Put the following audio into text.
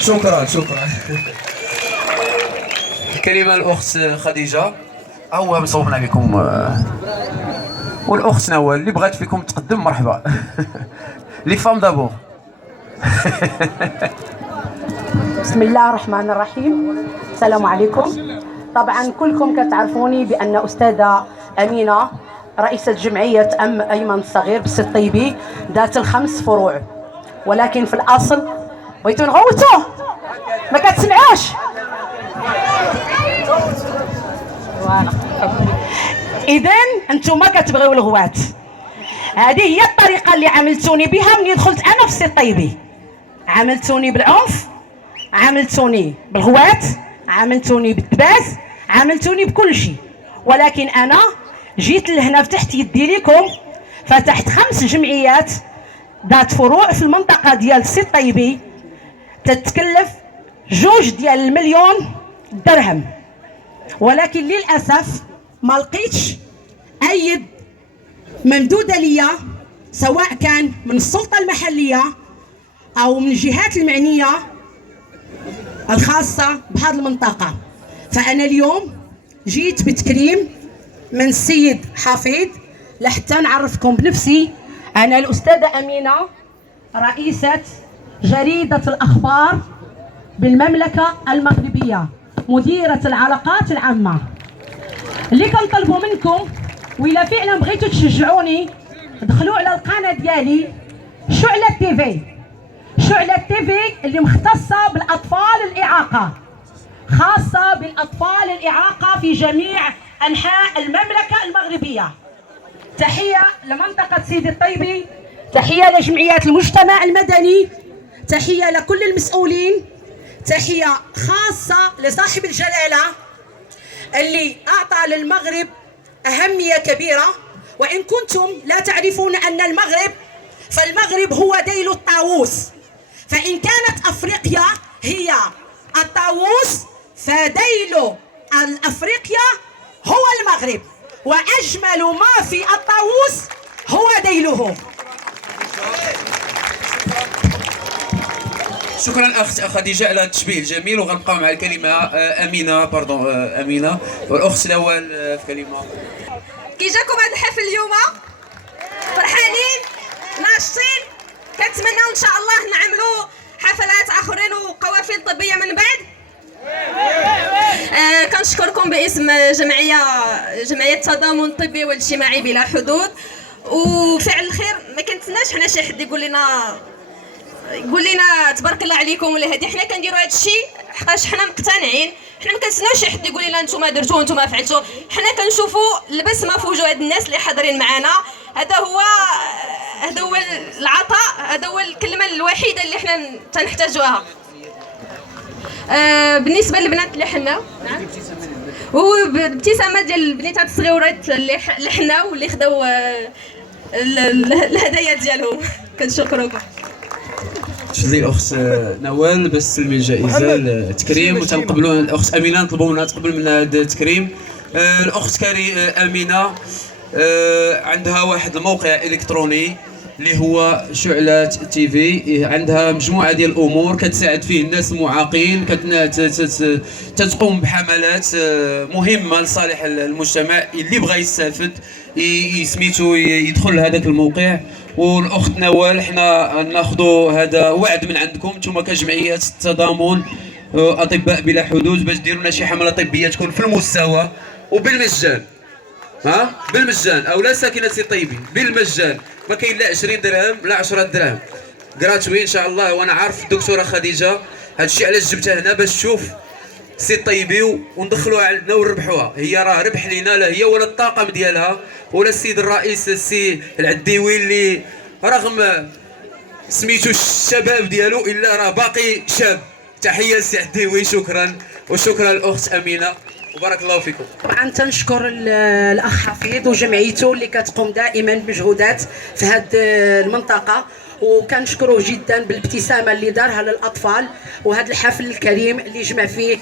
شكرا شكرا. الكلمة الأخت خديجة. أو مصوبنا عليكم والأخت نوال اللي بغات فيكم تقدم مرحبا. لي فام دابور. بسم الله الرحمن الرحيم. السلام عليكم. طبعا كلكم كتعرفوني بأن أستاذة أمينة رئيسة جمعية أيمن الصغير بالسي الطيبي ذات الخمس فروع، ولكن في الأصل بغيتو نغوتو ما كتسمعوش. إذن أنتم كتبغيو الغوات. هذه هي الطريقة اللي عملتوني بها منين دخلت أنا في السي الطيبي. عملتوني بالعنف، عملتوني بالغوات، عملتوني بالتباس، عملتوني بكل شيء. ولكن أنا جيت لهنا فتحت يدي لكم، فتحت 5 جمعيات ذات فروع في المنطقة ديال السي الطيبي تتكلف 2 مليون درهم. ولكن للأسف ما لقيتش أي يد ممدودة ليا، سواء كان من السلطة المحلية أو من الجهات المعنية الخاصة بهذه المنطقة. فأنا اليوم جيت بتكريم من السيد حفيظ لحتى نعرفكم بنفسي. أنا الأستاذة أمينة رئيسة جريدة الأخبار بالمملكة المغربية، مديرة العلاقات العامة. اللي كنطلبوا منكم وإلا فعلا بغيتوا تشجعوني دخلوا على القناة ديالي شعلة تيفي. شعلة تيفي اللي مختصة بالأطفال الإعاقة، خاصة بالأطفال الإعاقة في جميع أنحاء المملكة المغربية. تحية لمنطقة سيدي الطيبي، تحية لجمعيات المجتمع المدني، تحية لكل المسؤولين، تحية خاصة لصاحب الجلالة اللي أعطى للمغرب أهمية كبيرة. وإن كنتم لا تعرفون أن المغرب، فالمغرب هو ديل الطاووس. فإن كانت أفريقيا هي الطاووس فديل أفريقيا هو المغرب، وأجمل ما في الطاووس هو ديله. شكرا اخت خديجه على التشبيه الجميل. وغنبقاو مع الكلمه امينه والاخت نوال في كلمه. كي جاكم هذا الحفل اليوم فرحانين ناشطين، كنتمناو ان شاء الله نعملوا حفلات اخرين وقوافل طبيه من بعد. كنشكركم باسم جمعيه التضامن الطبي والاجتماعي بلا حدود. وفعل الخير ما كنتسناش حنا شي حد يقول لنا تبارك الله عليكم ولا هادي. حنا كنديروا هذا الشيء حقاش حنا مقتنعين. حنا ما كنتسناوش شي حد يقول لنا نتوما درتوه نتوما فعلتوا. حنا كنشوفوا البسمه في وجوه هاد الناس اللي حاضرين معنا. هذا هو العطاء، هذا هو الكلمه الوحيده اللي حنا تنحتاجوها. بالنسبه للبنات اللي حنا وبابتسامه ديال البنيتات الصغيورات اللي حنا واللي خداو الهدايا ديالهم. كنشكركم. تفضلي الاخت نوال باش تسلمي الجائزه التكريم، وتنقبلوا الاخت امينه نطلبوا منها تقبل منا هذا التكريم. الاخت امينه عندها واحد الموقع الكتروني اللي هو شعلة تيفي. عندها مجموعه ديال الامور كتساعد فيه الناس المعاقين، تتقوم بحملات مهمه لصالح المجتمع. اللي بغى يستافد سميتو يدخل لهذاك الموقع. والاخت نوال حنا ناخذوا هذا وعد من عندكم نتوما كجمعيات التضامن اطباء بلا حدود باش ديروا لنا شي حمله طبيه تكون في المستوى وبالمجان. بالمجان او لا ساكنه سي طيبي بالمجان، ما كاين لا 20 درهم لا 10 دراهم، كراتوي ان شاء الله. وانا عارف الدكتوره خديجه هذا الشيء علاش جبتها هنا باش تشوف سي طيبي وندخلوها عندنا ونربحوها. هي راه ربح لينا، لا هي ولا الطاقم ديالها ولا السيد الرئيس السي العديوي اللي رغم سميتو الشباب ديالو الا راه باقي شاب. تحيه للسي عديوي. شكرا وشكرا للاخت امينه وبارك الله فيكم. طبعا تنشكر الاخ حفيظ وجمعيته اللي كتقوم دائما بمجهودات في هذه المنطقه، وكنشكروه جدا بالابتسامه اللي دارها للاطفال وهذا الحفل الكريم اللي جمع فيه